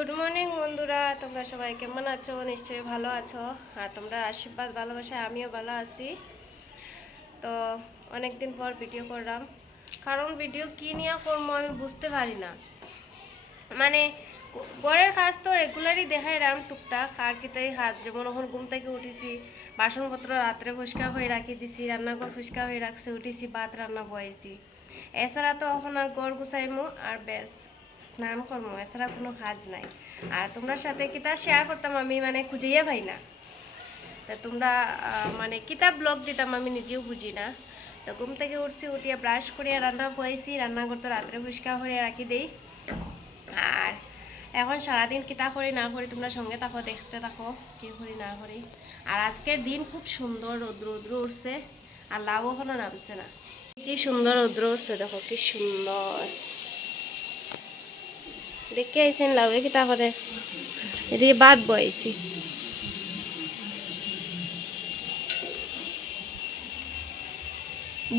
Good morning বন্ধুরা। তোমরা সবাই কেমন আছো? নিশ্চয়ই ভালো আছো। আর তোমরা আশীর্বাদ, ভালোবাসায় আমিও ভালো আছি। তো অনেক দিন পর ভিডিও করলাম। কারণ ভিডিও কী নিয়ে করব আমি বুঝতে পারি না। মানে ঘরের কাজ তো রেগুলারই দেখাই রাম টুকটাক। আর কিতাই কাজ? যেমন এখন ঘুম থেকে উঠেছি, বাসনপত্র রাত্রে ফুসকা হয়ে রাখি দিছি, রান্নাঘর ফুসকা হয়ে রাখছি, উঠেছি, ভাত রান্না বয়েছি। এছাড়া তো এখন আর গড় গুছাইমু, আর বেশ স্নান করব এছাড়া কোনো কাজ নাই। আর তোমরা সাথে কিতা শেয়ার করতাম আমি মানে খুঁজেই পাই না। তা তোমরা মানে কিতাব ব্লগ দিতাম আমি, নিজেও বুঝি না। তো ঘুম থেকে উঠছি, উঠিয়ে ব্রাশ করিয়া রান্না বয়েছি রান্নাঘর তো রাত্রে ফুসকা হয়ে রাখি দেই। আর এখন সারাদিন কিতা করি না করি তোমরা সঙ্গে থাকো, দেখতে থাকো, কি করি, না করি। আর আজকের দিন খুব সুন্দর রৌদ্র রৌদ্র উঠছে, আর লাউ এখনও নামছে না। কি সুন্দর রৌদ্র উঠছে, দেখো, কি সুন্দর। দেখে আইসেন লাউয়ে কিতা করে? এদিকে বাদ বয়েছি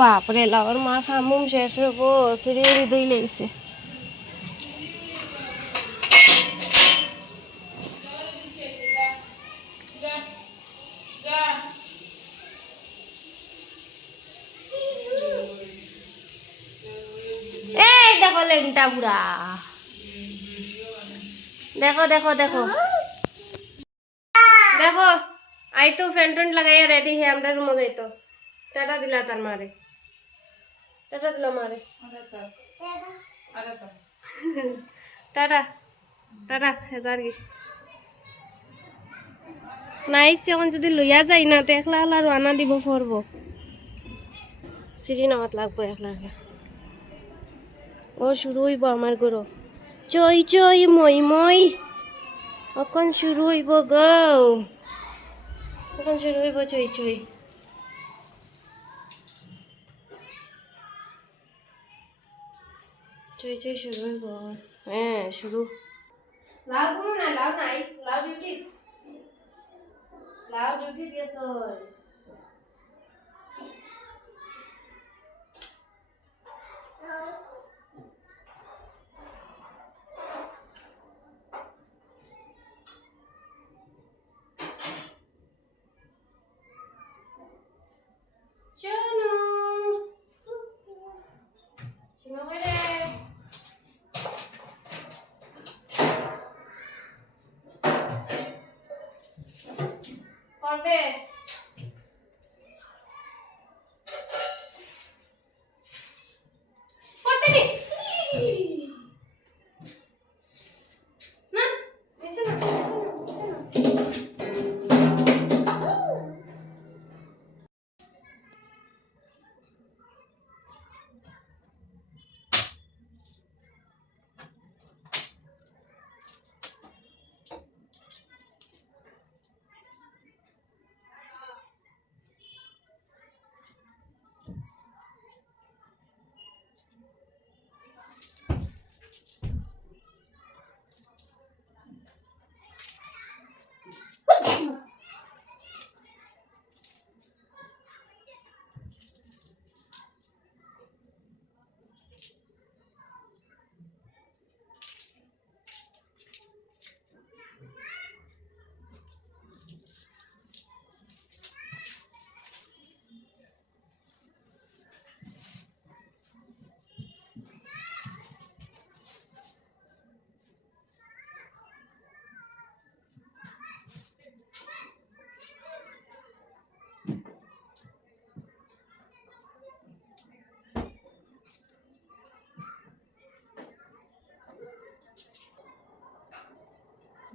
বাপরে লাউর মা ফামুম শেষ হইব সিঁড়ি উড়ি দই লেগেছে এই দেখো লেংটা বুড়া। দেখো দেখো দেখো। দেখো আই তো ফ্যান ট্যান লাগাইয়া রেডি হে, আমরা রুমে যাইতো। টাটা দিলা তার মারে। টাটা দিলা মারে। টাটা। টাটা কি। নাইস, এখন যদি লইয়া যাই না, তো একলা একলা রানা দিব পড়ব সিঁড়ি নামাত লাগবো, একলা একলা। ও, শুরু হইব আমার গরো। চই চই মই মই এখন শুরু হইব গো এখন শুরু হইব চই চই চই চই শুরু হইব হ্যাঁ শুরু লাউ কোনো না লাউ নাই লাউ ডিউটি লাউ ডিউটি দিয়েছ শোনো সীমা করে করবে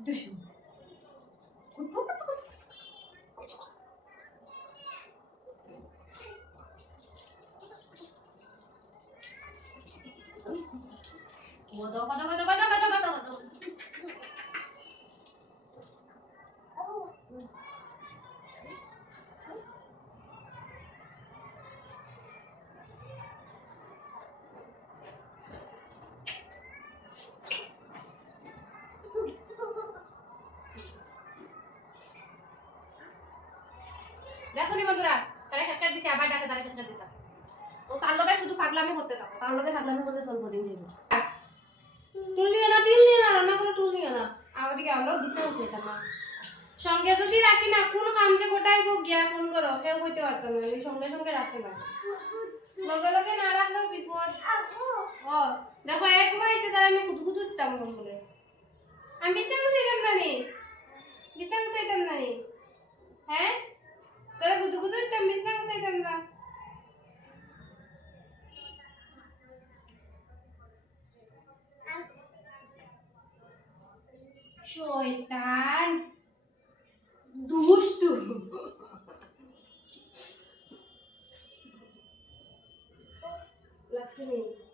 দেখনি আবার ডাকে তারা সাক্ষাৎ দিতাম ও তার লগে শুধু ফাগলামি করতে থাকো, তার লগে ফাগলামি করতে চলবো দিন যাইব। টুল না টিল নিও না রান্না করে টুল না ভালো বিছনা উঠাইতাম না সঙ্গে যদি রাখি না, কোন কাম যে গোটাইব গিয়া কোন করো, সেও কইতে পারতাম না, এই সঙ্গে সঙ্গে রাখতে লাগে লগে লগে না রাখলেও বিপদ ও, দেখো, এক মাইছে তার আমি কুতু কুতু দিতাম বলে। আমি বিছনা গুছাইতাম না নি বিছনা গুছাইতাম না নি হ্যাঁ? তোরা কুতু কুতু বিছনা গুছাইতাম না শয়তান দুষ্টু লক্ষ্মী আচ্ছা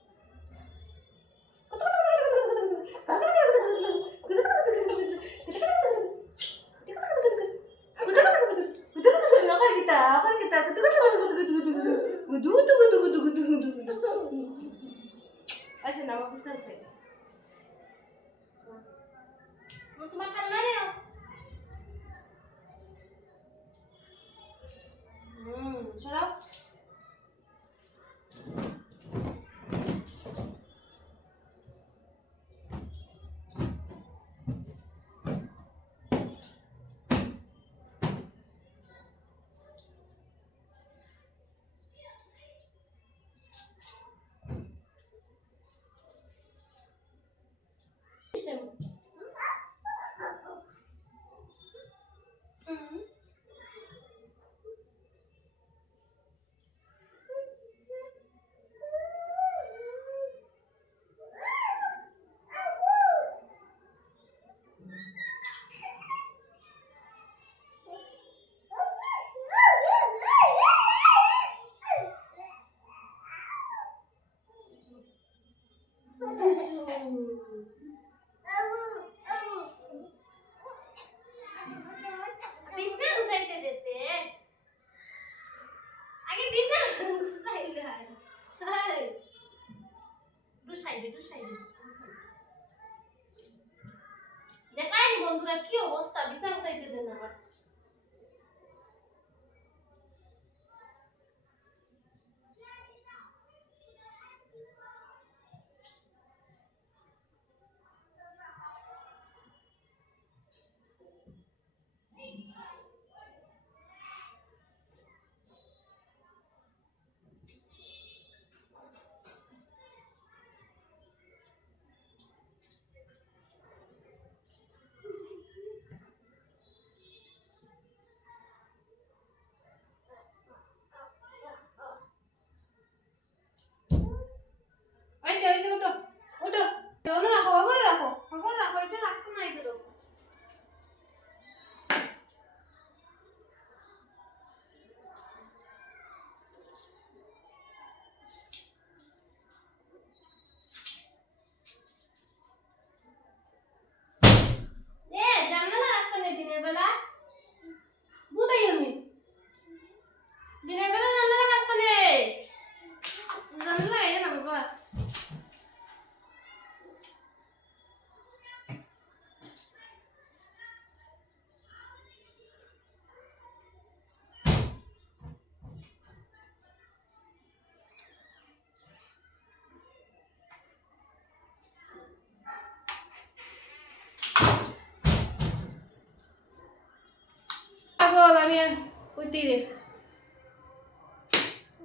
পাগল আমি আর ওই তীরে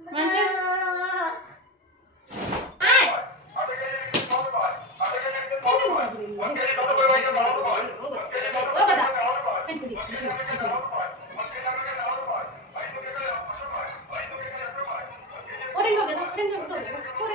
মানছে আয় ও কথা ফেন করি ওরে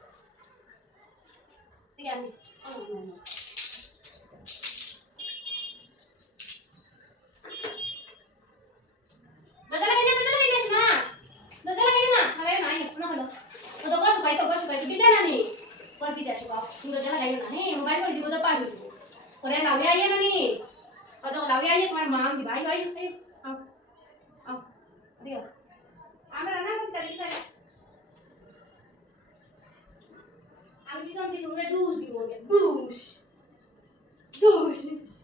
Blues. Blues.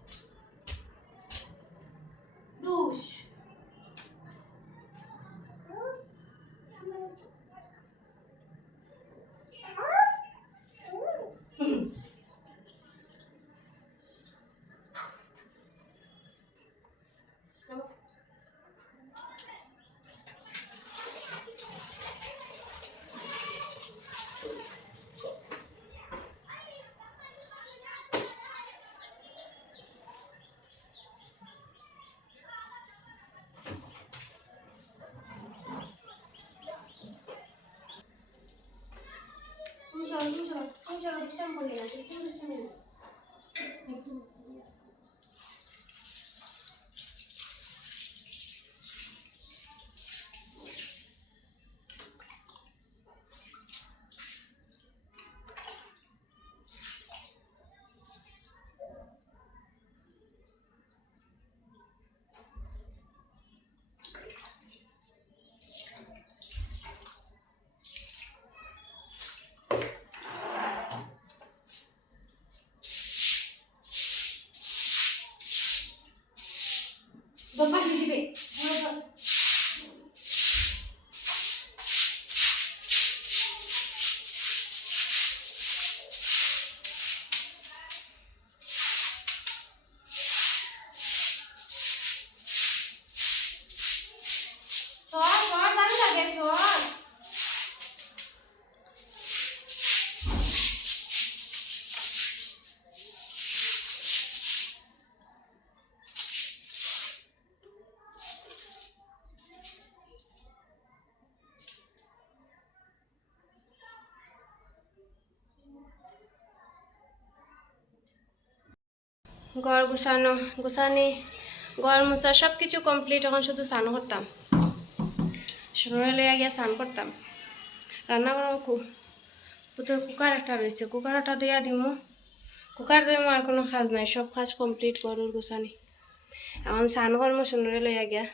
Gracias. ঘর গুছানো, গুছানি, ঘর মোছা সব কিছু কমপ্লিট এখন শুধু স্নান করতাম। শুনুরে লইয়া গিয়া স্নান করতাম। রান্না করা কোথাও কুকার একটা রয়েছে। কুকারটা দিয়া দিমু। কুকার দিয়ে আর কোনো কাজ নাই। সব কাজ কমপ্লিট করুর গুছানি। এখন স্নান করব শুনুরে লইয়া গিয়া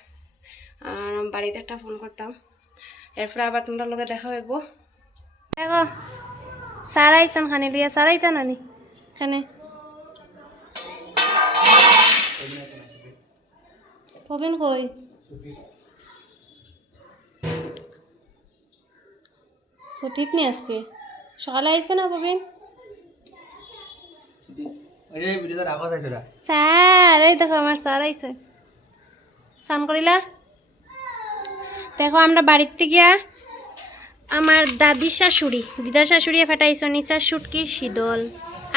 আর বাড়িতে একটা ফোন করতাম। এরপরে আবার তোমরা লোকে দেখা হইব। দেখো, সারা আইসান খানি দিয়া সারাইতা নানি? খানে পবিন কই? ছুটিত নি আজকে। সকালে আইছে না পবিন স্যার এই দেখো আমার স্যার আইছে। স্নান করিলা? দেখো আমরা বাড়িতে গিয়া আমার দাদির শাশুড়ি দিদার শাশুড়ি ফেটাইছো নিচার শুটকি শীতল।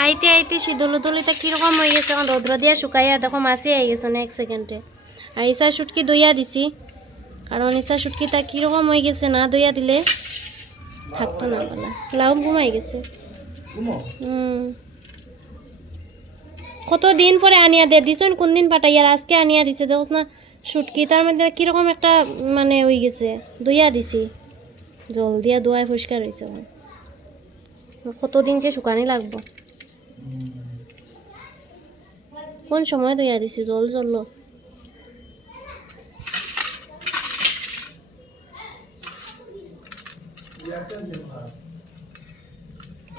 আইতে আইতে শীতল উদলিতে কীরকম হয়ে গেছে রৌদ্র দিয়া শুকাইয়া দেখো মাসি আই গেছে না এক সেকেন্ডে আর ইচার শুটকি দইয়া দিছি। কারণ ইচার শুটকিটা কীরকম হয়ে গেছে না দইয়া দিলে থাকতো না বলা। লাউ ঘুমাই গেছে। কত দিন পরে আনিয়া দে দিছন কোন দিন পাঠাইয়ার আজকে আনিয়া দিছে দেখছ না শুটকি তার মধ্যে কীরকম একটা মানে হয়ে গেছে দইয়া দিছি। জল দিয়া দোয়াই পরিষ্কার হয়েছে কতদিন যে শুকানি লাগবো। কোন সময় দইয়া দিছি জল জ্বললো।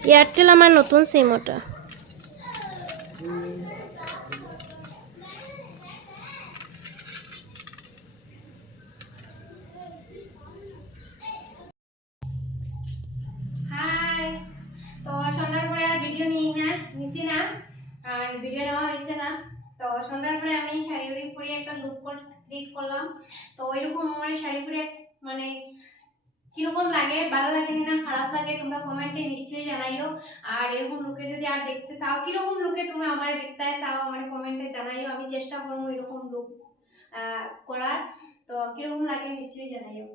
এয়ারটেল আমার নতুন সিম ওটা। আর ভিডিও নেওয়া হয়েছে না। তো সন্ধ্যার পরে আমি শাড়ি লুক ক্রিয়েট করলাম। তো ওইরকম আমার শাড়ি মানে কীরকম লাগে? ভালো লাগে না? খারাপ লাগে? তোমরা কমেন্টে নিশ্চয়ই জানাইও। আর এরকম লোকে যদি আর দেখতে চাও, কীরকম লোকে তোমরা আমার দেখতে চাও, আমার কমেন্টে জানাইও। আমি চেষ্টা করব এরকম লুক করার। তো কীরকম লাগে নিশ্চয়ই জানাইও।